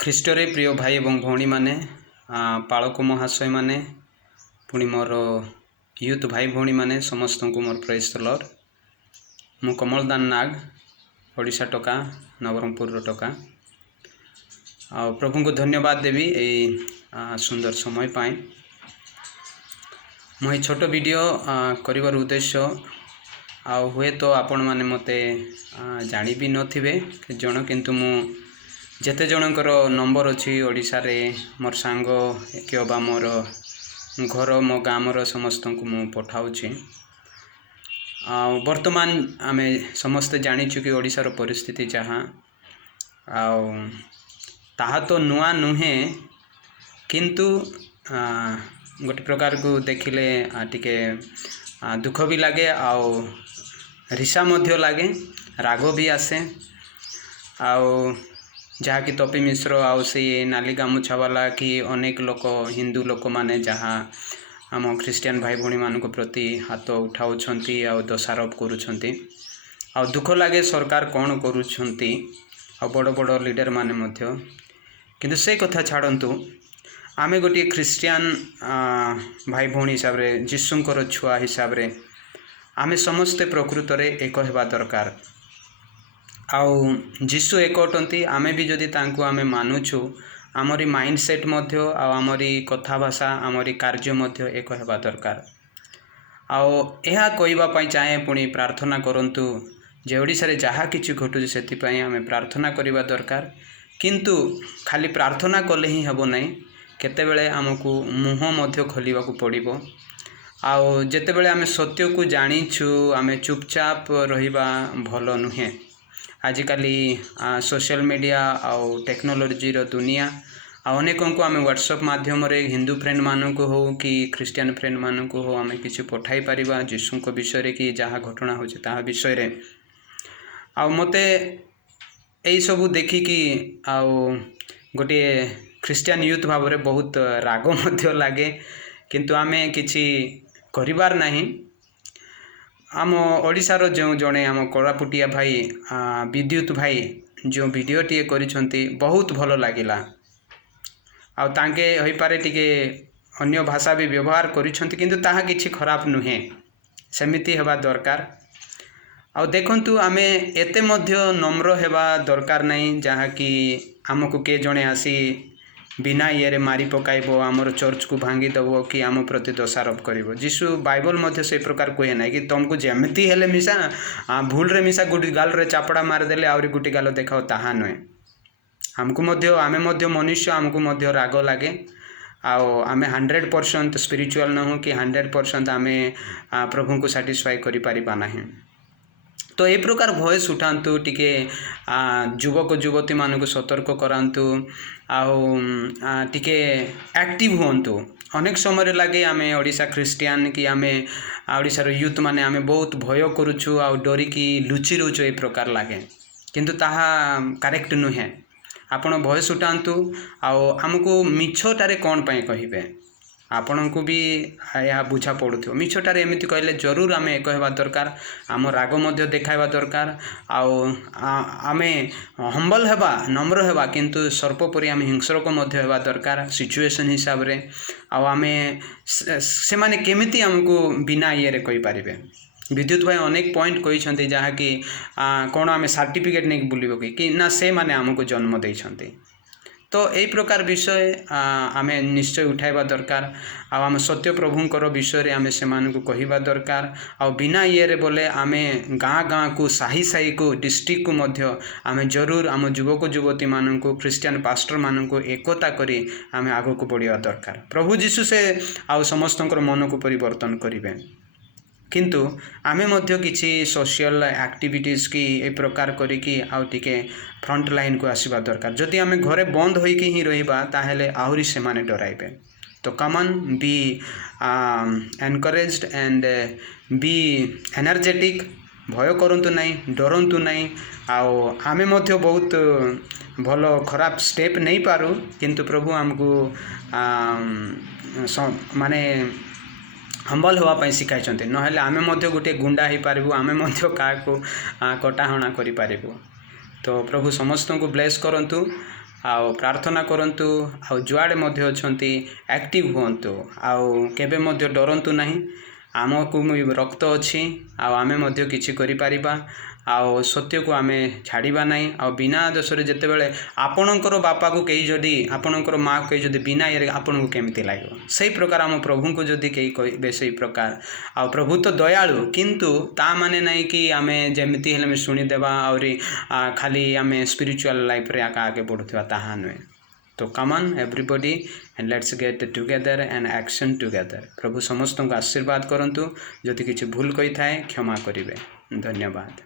ଖ୍ରୀଷ୍ଟରେ ପ୍ରିୟ ଭାଇ ଏବଂ ଭଉଣୀ ମାନେ ପାଳକ ମହାଶୟ ମାନେ ପୁଣି ମୋର ୟୁଥ୍ ଭାଇ ଭଉଣୀ ମାନେ ସମସ୍ତଙ୍କୁ ମୋର ପ୍ରେଜ୍ ଦ ଲର୍ଡ। ମୁଁ କମଳ ଦାନ ନାଗ ଓଡ଼ିଶା ଟକା ନବରଙ୍ଗପୁର ଟକା ଆଉ ପ୍ରଭୁଙ୍କୁ ଧନ୍ୟବାଦ ଦେବି ଏଇ ସୁନ୍ଦର ସମୟ ପାଇଁ। ମୁଁ ଏଇ ଛୋଟ ଭିଡ଼ିଓ କରିବାର ଉଦ୍ଦେଶ୍ୟ ଆଉ ହୁଏ ତ ଆପଣ ମାନେ ମୋତେ ଜାଣି ବି ନଥିବେ ଜଣ, କିନ୍ତୁ ମୁଁ ଯେତେ ଜଣଙ୍କର ନମ୍ବର ଅଛି ଓଡ଼ିଶାରେ ମୋର ସାଙ୍ଗ କିମ୍ବା ମୋର ଘର ମୋ ଗ୍ରାମର ସମସ୍ତଙ୍କୁ ମୁଁ ପଠାଉଛି। ଆଉ ବର୍ତ୍ତମାନ ଆମେ ସମସ୍ତେ ଜାଣିଛୁ କି ଓଡ଼ିଶାର ପରିସ୍ଥିତି ଯାହା, ଆଉ ତାହା ତ ନୂଆ ନୁହେଁ, କିନ୍ତୁ ଗୋଟେ ପ୍ରକାରକୁ ଦେଖିଲେ ଟିକେ ଦୁଃଖ ବି ଲାଗେ ଆଉ ରିସା ମଧ୍ୟ ଲାଗେ, ରାଗ ବି ଆସେ। ଆଉ ଯାହାକି ତପି ମିଶ୍ର ଆଉ ସେଇ ନାଲି ଗାମୁଛାବାଲା କି ଅନେକ ଲୋକ ହିନ୍ଦୁ ଲୋକମାନେ ଯାହା ଆମ ଖ୍ରୀଷ୍ଟିଆନ ଭାଇ ଭଉଣୀମାନଙ୍କ ପ୍ରତି ହାତ ଉଠାଉଛନ୍ତି ଆଉ ଦୋଷାରୋପ କରୁଛନ୍ତି। ଆଉ ଦୁଃଖ ଲାଗେ ସରକାର କ'ଣ କରୁଛନ୍ତି ଆଉ ବଡ଼ ବଡ଼ ଲିଡର ମାନେ ମଧ୍ୟ। କିନ୍ତୁ ସେ କଥା ଛାଡ଼ନ୍ତୁ, ଆମେ ଗୋଟିଏ ଖ୍ରୀଷ୍ଟିଆନ ଭାଇ ଭଉଣୀ ହିସାବରେ, ଯୀଶୁଙ୍କର ଛୁଆ ହିସାବରେ ଆମେ ସମସ୍ତେ ପ୍ରକୃତରେ ଏକ ହେବା ଦରକାର। ଆଉ ଯୀଶୁ ଏକ ଅଟନ୍ତି, ଆମେ ବି ଯଦି ତାଙ୍କୁ ଆମେ ମାନୁଛୁ, ଆମରି ମାଇଣ୍ଡ ସେଟ୍ ମଧ୍ୟ ଆଉ ଆମରି କଥା ଭାଷା ଆମରି କାର୍ଯ୍ୟ ମଧ୍ୟ ଏକ ହେବା ଦରକାର। ଆଉ ଏହା କହିବା ପାଇଁ ଚାହେଁ, ପୁଣି ପ୍ରାର୍ଥନା କରନ୍ତୁ ଯେ ଓଡ଼ିଶାରେ ଯାହା କିଛି ଘଟୁଛି ସେଥିପାଇଁ ଆମେ ପ୍ରାର୍ଥନା କରିବା ଦରକାର। କିନ୍ତୁ ଖାଲି ପ୍ରାର୍ଥନା କଲେ ହିଁ ହେବ ନାହିଁ, କେତେବେଳେ ଆମକୁ ମୁହଁ ମଧ୍ୟ ଖୋଲିବାକୁ ପଡ଼ିବ। ଆଉ ଯେତେବେଳେ ଆମେ ସତ୍ୟକୁ ଜାଣିଛୁ ଆମେ ଚୁପଚାପ ରହିବା ଭଲ ନୁହେଁ। ଆଜିକାଲି ସୋସିଆଲ ମିଡ଼ିଆ ଆଉ ଟେକ୍ନୋଲୋଜିର ଦୁନିଆ, ଆଉ ଅନେକଙ୍କୁ ଆମେ ହ୍ୱାଟ୍ସଆପ୍ ମାଧ୍ୟମରେ ହିନ୍ଦୁ ଫ୍ରେଣ୍ଡମାନଙ୍କୁ ହେଉ କି ଖ୍ରୀଷ୍ଟିଆନ ଫ୍ରେଣ୍ଡମାନଙ୍କୁ ହେଉ ଆମେ କିଛି ପଠାଇ ପାରିବା ଯୀଶୁଙ୍କ ବିଷୟରେ କି ଯାହା ଘଟଣା ହେଉଛି ତାହା ବିଷୟରେ। ଆଉ ମୋତେ ଏଇସବୁ ଦେଖିକି ଆଉ ଗୋଟିଏ ଖ୍ରୀଷ୍ଟିଆନ ୟୁଥ୍ ଭାବରେ ବହୁତ ରାଗ ମଧ୍ୟ ଲାଗେ, କିନ୍ତୁ ଆମେ କିଛି କରିବାର ନାହିଁ। ଆମ ଓଡ଼ିଶାର ଯେଉଁ ଜଣେ ଆମ କୋରାପୁଟିଆ ଭାଇ ବିଦ୍ୟୁତ ଭାଇ ଯେଉଁ ଭିଡ଼ିଓଟିଏ କରିଛନ୍ତି ବହୁତ ଭଲ ଲାଗିଲା। ଆଉ ତାଙ୍କେ ହୋଇପାରେ ଟିକେ ଅନ୍ୟ ଭାଷା ବି ବ୍ୟବହାର କରିଛନ୍ତି, କିନ୍ତୁ ତାହା କିଛି ଖରାପ ନୁହେଁ, ସେମିତି ହେବା ଦରକାର। ଆଉ ଦେଖନ୍ତୁ, ଆମେ ଏତେ ମଧ୍ୟ ନମ୍ର ହେବା ଦରକାର ନାହିଁ ଯାହାକି ଆମକୁ କିଏ ଜଣେ ଆସି ବିନା ଇଏରେ ମାରି ପକାଇବ, ଆମର ଚର୍ଚ୍ଚକୁ ଭାଙ୍ଗିଦେବ କି ଆମ ପ୍ରତି ଦୋଷାରୋପ କରିବ। ଯୀଶୁ ବାଇବଲ ମଧ୍ୟ ସେଇ ପ୍ରକାର କୁହେ ନାହିଁ କି ତୁମକୁ ଯେମିତି ହେଲେ ମିଶା ଭୁଲରେ ମିଶା ଗୋଟେ ଗାଲରେ ଚାପଡ଼ା ମାରିଦେଲେ ଆହୁରି ଗୋଟେ ଗାଲ ଦେଖାଅ, ତାହା ନୁହେଁ। ଆମେ ମଧ୍ୟ ମନୁଷ୍ୟ, ଆମକୁ ମଧ୍ୟ ରାଗ ଲାଗେ। ଆଉ ଆମେ 100% ସ୍ପିରିଚୁଆଲ ନୁହଁ କି 100% ଆମେ ପ୍ରଭୁଙ୍କୁ ସାଟିସ୍ଫାଇ କରିପାରିବା ନାହିଁ। ତ এই ପ୍ରକାର ଭଏସ୍ ଉଠାନ୍ତୁ, ଟିକେ ଯୁବକ ଯୁବତୀମାନଙ୍କୁ ସତର୍କ କରାନ୍ତୁ ଆଉ ଟିକେ ଆକ୍ଟିଭ୍ ହୁଅନ୍ତୁ। ଅନେକ ସମୟରେ ଲାଗେ ଆମେ ଓଡ଼ିଶା ଖ୍ରୀଷ୍ଟିଆନ କି ଆମେ ଓଡ଼ିଶାର ୟୁଥ୍ ମାନେ ଆମେ ବହୁତ ଭୟ କରୁଛୁ ଆଉ ଡରିକି ଲୁଚି ରହୁଛୁ, এই ପ୍ରକାର ଲାଗେ, କିନ୍ତୁ ତାହା କରେକ୍ଟ ନୁହେଁ। ଆପଣ ଭଏସ୍ ଉଠାନ୍ତୁ ଆଉ ଆମକୁ ମିଛଟାରେ କ'ଣ ପାଇଁ କହିବେ, ଆପଣଙ୍କୁ ବି ଏହା ବୁଝା ପଡ଼ୁଥିବ। ମିଛଟାରେ ଏମିତି କହିଲେ ଜରୁର ଆମେ ଏକ ହେବା ଦରକାର, ଆମ ରାଗ ମଧ୍ୟ ଦେଖାଇବା ଦରକାର। ଆଉ ଆମେ ହମ୍ବଲ ହେବା, ନମ୍ର ହେବା, କିନ୍ତୁ ସର୍ପ ପରି ଆମେ ହିଂସ୍ରକ ମଧ୍ୟ ହେବା ଦରକାର ସିଚୁଏସନ୍ ହିସାବରେ। ଆଉ ଆମେ ସେମାନେ କେମିତି ଆମକୁ ବିନା ଇଏରେ କହିପାରିବେ। ବିଦ୍ୟୁତ ଭାଇ ଅନେକ ପଏଣ୍ଟ କହିଛନ୍ତି ଯାହାକି କ'ଣ ଆମେ ସାର୍ଟିଫିକେଟ୍ ନେଇକି ବୁଲିବ କି ନା, ସେମାନେ ଆମକୁ ଜନ୍ମ ଦେଇଛନ୍ତି। ତ এই ପ୍ରକାର ବିଷୟ ଆମେ ନିଶ୍ଚୟ ଉଠାଇବା ଦରକାର। ଆଉ ଆମ ସତ୍ୟ ପ୍ରଭୁଙ୍କର ବିଷୟରେ ଆମେ ସେମାନଙ୍କୁ କହିବା ଦରକାର। ଆଉ ବିନା ଇଏରେ ବୋଲେ ଆମେ ଗାଁ ଗାଁକୁ, ସାହି ସାହିକୁ, ଡିଷ୍ଟ୍ରିକ୍ଟକୁ ମଧ୍ୟ ଆମେ ଜରୁର ଆମ ଯୁବକ ଯୁବତୀମାନଙ୍କୁ, ଖ୍ରୀଷ୍ଟିଆନ ପାଷ୍ଟରମାନଙ୍କୁ ଏକତା କରି ଆମେ ଆଗକୁ ବଢ଼ିବା ଦରକାର। ପ୍ରଭୁ ଯୀଶୁ ସେ ଆଉ ସମସ୍ତଙ୍କର ମନକୁ ପରିବର୍ତ୍ତନ କରିବେ, କିନ୍ତୁ ଆମେ ମଧ୍ୟ କିଛି ସୋସିଆଲ ଆକ୍ଟିଭିଟିଜ୍ କି ଏ ପ୍ରକାର କରିକି ଆଉ ଟିକେ ଫ୍ରଣ୍ଟ ଲାଇନ୍କୁ ଆସିବା ଦରକାର। ଯଦି ଆମେ ଘରେ ବନ୍ଦ ହୋଇକି ହିଁ ରହିବା ତାହେଲେ ଆହୁରି ସେମାନେ ଡରାଇବେ। ତ come on be encouraged and be energetic. ଭୟ କରନ୍ତୁ ନାହିଁ, ଡରନ୍ତୁ ନାହିଁ। ଆଉ ଆମେ ମଧ୍ୟ ବହୁତ ଭଲ ଖରାପ ଷ୍ଟେପ୍ ନେଇପାରୁ, କିନ୍ତୁ ପ୍ରଭୁ ଆମକୁ ମାନେ ହମ୍ବଲ ହେବା ପାଇଁ ଶିଖାଇଛନ୍ତି। ନହେଲେ ଆମେ ମଧ୍ୟ ଗୋଟିଏ ଗୁଣ୍ଡା ହୋଇପାରିବୁ, ଆମେ ମଧ୍ୟ କାହାକୁ କଟାହଣା କରିପାରିବୁ। ତ ପ୍ରଭୁ ସମସ୍ତଙ୍କୁ ବ୍ଲେସ୍ କରନ୍ତୁ। आउ प्रार्थना करंतु आउ जुआड़े मध्य अछंती एक्टिव हुअंतु आउ केबे मध्य डरंतु नहीं आमको रक्त अच्छी आमे मध्य किछि करि परिबा आउ सत्य को आमे छाड़िबा नहीं आउ बिना दोष रे जेतेबेले आपणकर बापा को कई जदि आपणकर माँ को कई जदि बिना ये आपन को केमती लागो सही प्रकार आम प्रभु को जदि कई कहबे सही प्रकार आ प्रभु तो दयालु किंतु ता माने नहीं कि आमे जेमती हेले शुणी देबा और खाली आमे स्पिरिचुअल लाइफ रे आगे बढ़ुवा ताहा नुहे तो come on everybody and let's get together and action together प्रभु समस्त को आशीर्वाद करंतु जदि किछि भूल कही थाए क्षमा करिवे धन्यवाद।